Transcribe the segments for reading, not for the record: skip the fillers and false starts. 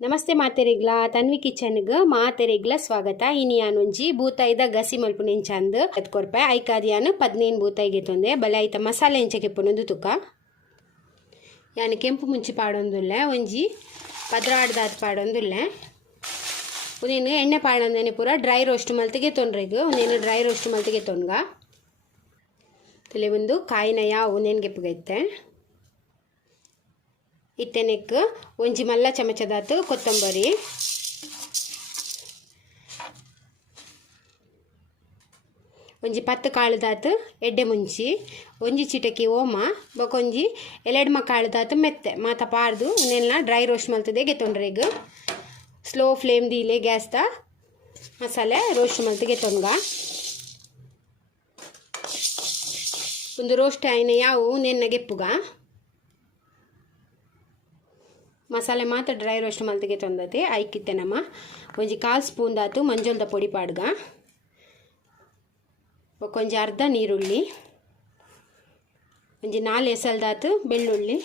ನಮಸ್ತೆ ಮಾತೆರೆಗ್ಲ ತನ್ವಿ ಕಿಚನ್ಗೆ ಮಾತೆರೆಗ್ಲ ಸ್ವಾಗತ. ಇನಿ ಯಾನೊಂಜಿ ಬೂತಾಯ್ದ ಗಸಿ ಮಲ್ಪುನೆನ್ ಚಂದ ಎತ್ಕೊರ್ಪೆ ಐಕಾದಿಯಾನು 15 ಬೂತಾಯಿಗೆ ತೊಂದೆ ಬಲೆ ಐತ ಮಸಾಲೆ ಎಂಚಕ್ಕೆ ಪುನೊಂದು ತುಕ ಯಾನು ಕೆಂಪು ಮುಂಚಿ ಪಾಡೊಂದುಲ್ಲೆ ಒಂಜಿ ಪದ್ರಾಡ್ದಾತ್ ಪಾಡೊಂದುಲ್ಲೆ ಉನೇನು ಎಣ್ಣೆ ಪಾಡೊಂದೇನೆ ಪೂರ ಡ್ರೈ ರೋಸ್ಟ್ ಮಲ್ತಿಗೆ ತೊಂಡ್ರೆಗು ಉನೇನು ಡ್ರೈ ರೋಸ್ಟ್ ಮಲ್ತಿಗೆ ತೊನ್ಗ ತಲೆ ಒಂದು ಕಾಯಿನ ಯಾವ ನೆನ್ಗೆಪ್ಪಗೈತೆ ಇತ್ತೆನೆಕ್ ಒಂಜಿ ಮಲ್ಲ ಚಮಚದಾತು ಕೊತ್ತಂಬರಿ ಒಂಜಿ 10 ಕಾಳುದಾತು ಎಡ್ಡೆ ಮುಂಚಿ ಒಂಜಿ ಚಿಟಕಿ ಓಮ ಬೊಕೊಂಜಿ ಎಲೆಡ್ಮ ಕಾಳುದಾತು ಮೆತ್ತೆ ಮಾತ ಪಾರ್ದು ನೆಲ್ಲ ಡ್ರೈ ರೋಸ್ಟ್ ಮಲ್ತದೆ ಗೆತ್ತೊಂಡ್ರೆಗ್ ಸ್ಲೋ ಫ್ಲೇಮ್ ದೀಲೆ ಗ್ಯಾಸ್ದ ಮಸಾಲೆ ರೋಸ್ಟ್ ಮಲ್ತಿಗೆ ತೊನ್ಗ ಒಂದು ರೋಸ್ಟ್ ಆಯ್ನ ಯಾವು ನೆನ್ನ ಗೆಪ್ಪುಗ ಮಸಾಲೆ ಮಾತ್ರ ಡ್ರೈ ರೋಸ್ಟ್ ಮಲ್ತಿಗೆ ತೊಂದತೆ ಐಕಿತ್ತೆ ನಮ್ಮ ಒಂಜಿ 1/4 ಸ್ಪೂನ್ ದಾತು ಮಂಜೊಲ್ದ ಪೊಡಿ ಪಾಡ್ಗ ಒಂಜಿ ಅರ್ಧ ನೀರುಳ್ಳಿ ಒಂಜಿ 4 ಎಸಲ್ದಾತು ಬೆಳ್ಳುಳ್ಳಿ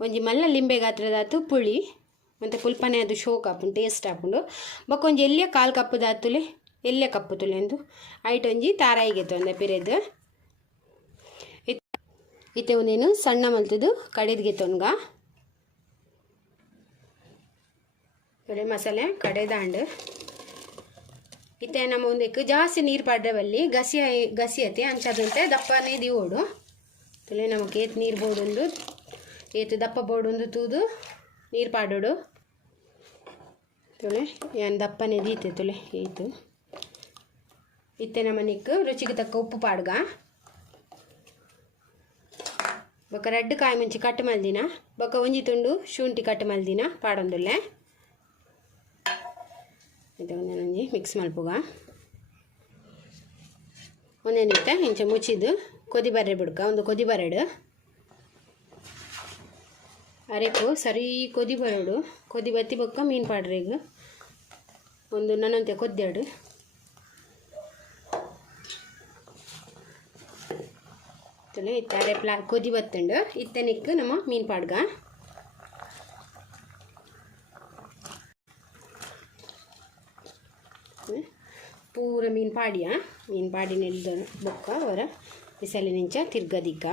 ಒಂಜಿ ಮಲ್ಲ ಲಿಂಬೆ ಗಾತ್ರದಾತು ಪುಳಿ ಮತ್ತು ಪುಲ್ಪನೆ ಅದು ಶೋಕ್ ಆಪುಂಡು ಟೇಸ್ಟ್ ಆಪುಂಡು ಬೊಕೊಂಜಿ ಎಲ್ಯ 1/4 ಕಪ್ ದಾತುಲೆ ಎಲ್ಯ ಕಪ್ಪು ತುಲೆ ಎಂದು ಐಟ್ ಒಂಜಿ ತಾರಾಯಿಗೆ ತೊಂದೆ ಪಿರೆದು ಇತ್ತೆ ಒಂದೇನು ಸಣ್ಣ ಮಲ್ತದು ಕಡೆದ್ಗೆ ತೊನ್ಗ ಒಳ್ಳೆ ಮಸಾಲೆ ಕಡೆದಾಂಡು ಇತ್ತೆ ನಮ್ಮ ಒಂದಕ್ಕೆ ಜಾಸ್ತಿ ನೀರು ಪಾಡ್ರವಲ್ಲಿ ಗಸಿ ಅತಿ ಅಂಚದಂತೆ ದಪ್ಪನೇ ದಿವೋಡು ತುಲೆ ನಮಗೆ ಏತ್ ನೀರು ಬೋಡೊಂದು ಏತು ದಪ್ಪ ಬೋಡೊಂದು ತೂದು ನೀರು ಪಾಡೋಡು ತುಳೆ ಏನು ದಪ್ಪನೇ ದೀತೆ ತುಲೆ ಏತು ಇತ್ತೆ ನಮ್ಮನಿಕ್ಕೆ ರುಚಿಗೆ ತಕ್ಕ ಉಪ್ಪು ಪಾಡ್ಗ ಬೊಕ್ಕ ರೆಡ್ ಕಾಯಿ ಮುಂಚಿ ಕಟ್ ಮಲ್ದಿನ ಬೊಕ್ಕ ಒಂಜಿ ತುಂಡು ಶುಂಠಿ ಕಟ್ ಮಲ್ದಿನ ಪಾಡೊಂದುಲ್ಲೆ ಇದು ಒಂದೊಂದು ಮಿಕ್ಸ್ ಮಲ್ಪುಗ ಒಂದೇನಿತ್ತ ಇಂಚ ಮುಚ್ಚಿದ್ದು ಕೊದಿ ಬರ್ರೆ ಬಿಡ್ಕ ಒಂದು ಕೊದಿ ಬರಡು ಅರೆಕು ಸರಿ ಕೊದಿ ಬರಡು ಕೊದಿ ಬತ್ತಿ ಬೊಕ್ಕ ಮೀನು ಪಾಡ್ರಿ ಈಗ ಒಂದು ನನ್ನಂತೆ ಕೊದ್ದಾಡು ತಲೆ ಇತ್ತ ಅರೆ ಕೊದಿ ಬತ್ತಂಡು ಇತ್ತನಿಕ್ಕೆ ನಮ್ಮ ಮೀನು ಪಾಡ್ಗ ಪೂರ ಮೀನು ಪಾಡಿ ನೆಲ್ದ ಬೊಕ್ಕ ಅವರ ಬಿಸಲಿನಿಂಚ ತಿರ್ಗದಿಕ್ಕ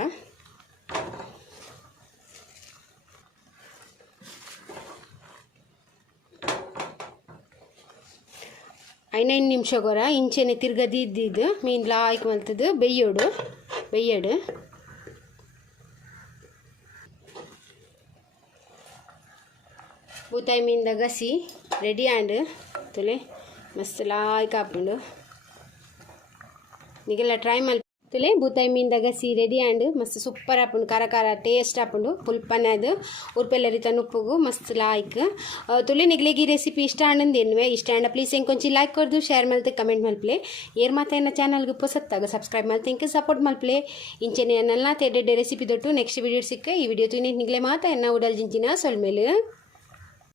ಐನೈದು ನಿಮಿಷ ಗೊರ ಇಂಚೆನೆ ತಿರ್ಗದಿದ್ದು ಮೀನು ಲಾಯ್ಕ್ ಮಲ್ತದು ಬೆಯ್ಯಡು ಬೂತಾಯಿ ಮೀನ್ದ ಗಸಿ ರೆಡಿ ಆಂಡ್ ತುಲೆ ಮಸ್ತ್ ಲಾಯ್ಕ್ ಆಪುಂಡು ನಿಗೆಲ್ಲ ಟ್ರೈ ಮಲ್ತುಲೆ ಬೂತಾಯಿ ಮೀನ್ದ ಗಸಿ ರೆಡಿ ಆಂಡ್ ಮಸ್ತ್ ಸೂಪರ್ ಆಪುಂಡು ಖಾರ ಟೇಸ್ಟ್ ಆಪುಂಡು ಪುಲ್ಪನೆ ಅದು ಉರ್ಪೆಲ್ಲ ರೀತ ನುಪ್ಪುಗು ಮಸ್ತ್ ಲಾಯ್ಕ್ ತುಲೆ ನಿಗ್ಲೆಗೆ ಈ ರೆಸಿಪಿ ಇಷ್ಟ ಆಂಡಂದೇನುವೆ ಇಷ್ಟ ಆಂಡ ಪ್ಲೀಸ್ ಎಂಕೊಂಚಿ ಲೈಕ್ ಕೊಡ್ದು ಶೇರ್ ಮಲ್ತೆ ಕಮೆಂಟ್ ಮಲ್ಪ್ಲೆ ಏರ್ ಮಾತ ಎನ್ನ ಚಾನಲ್ಗೆ ಪೊಸತ್ತಾಗ ಸಬ್ಸ್ಕ್ರೈಬ್ ಮಲ್ತೆ ಇಂಕೆ ಸಪೋರ್ಟ್ ಮಲ್ಪ್ಲೆ ಇಂಚೆನೆ ಎನ್ನೆಲ್ಲ ತೆಡ್ಡೆ ರೆಸಿಪಿ ದೊಟ್ಟು ನೆಕ್ಸ್ಟ್ ವಿಡಿಯೋ ಸಿಕ್ಕ ಈ ವಿಡಿಯೋ ತುನಿ ನಿಗ್ಲೆ ಮಾತ ಎನ್ನ ಉಡಲ್ ಜಿಂಚಿನ ಸೊಲ್ಮೇಲೆ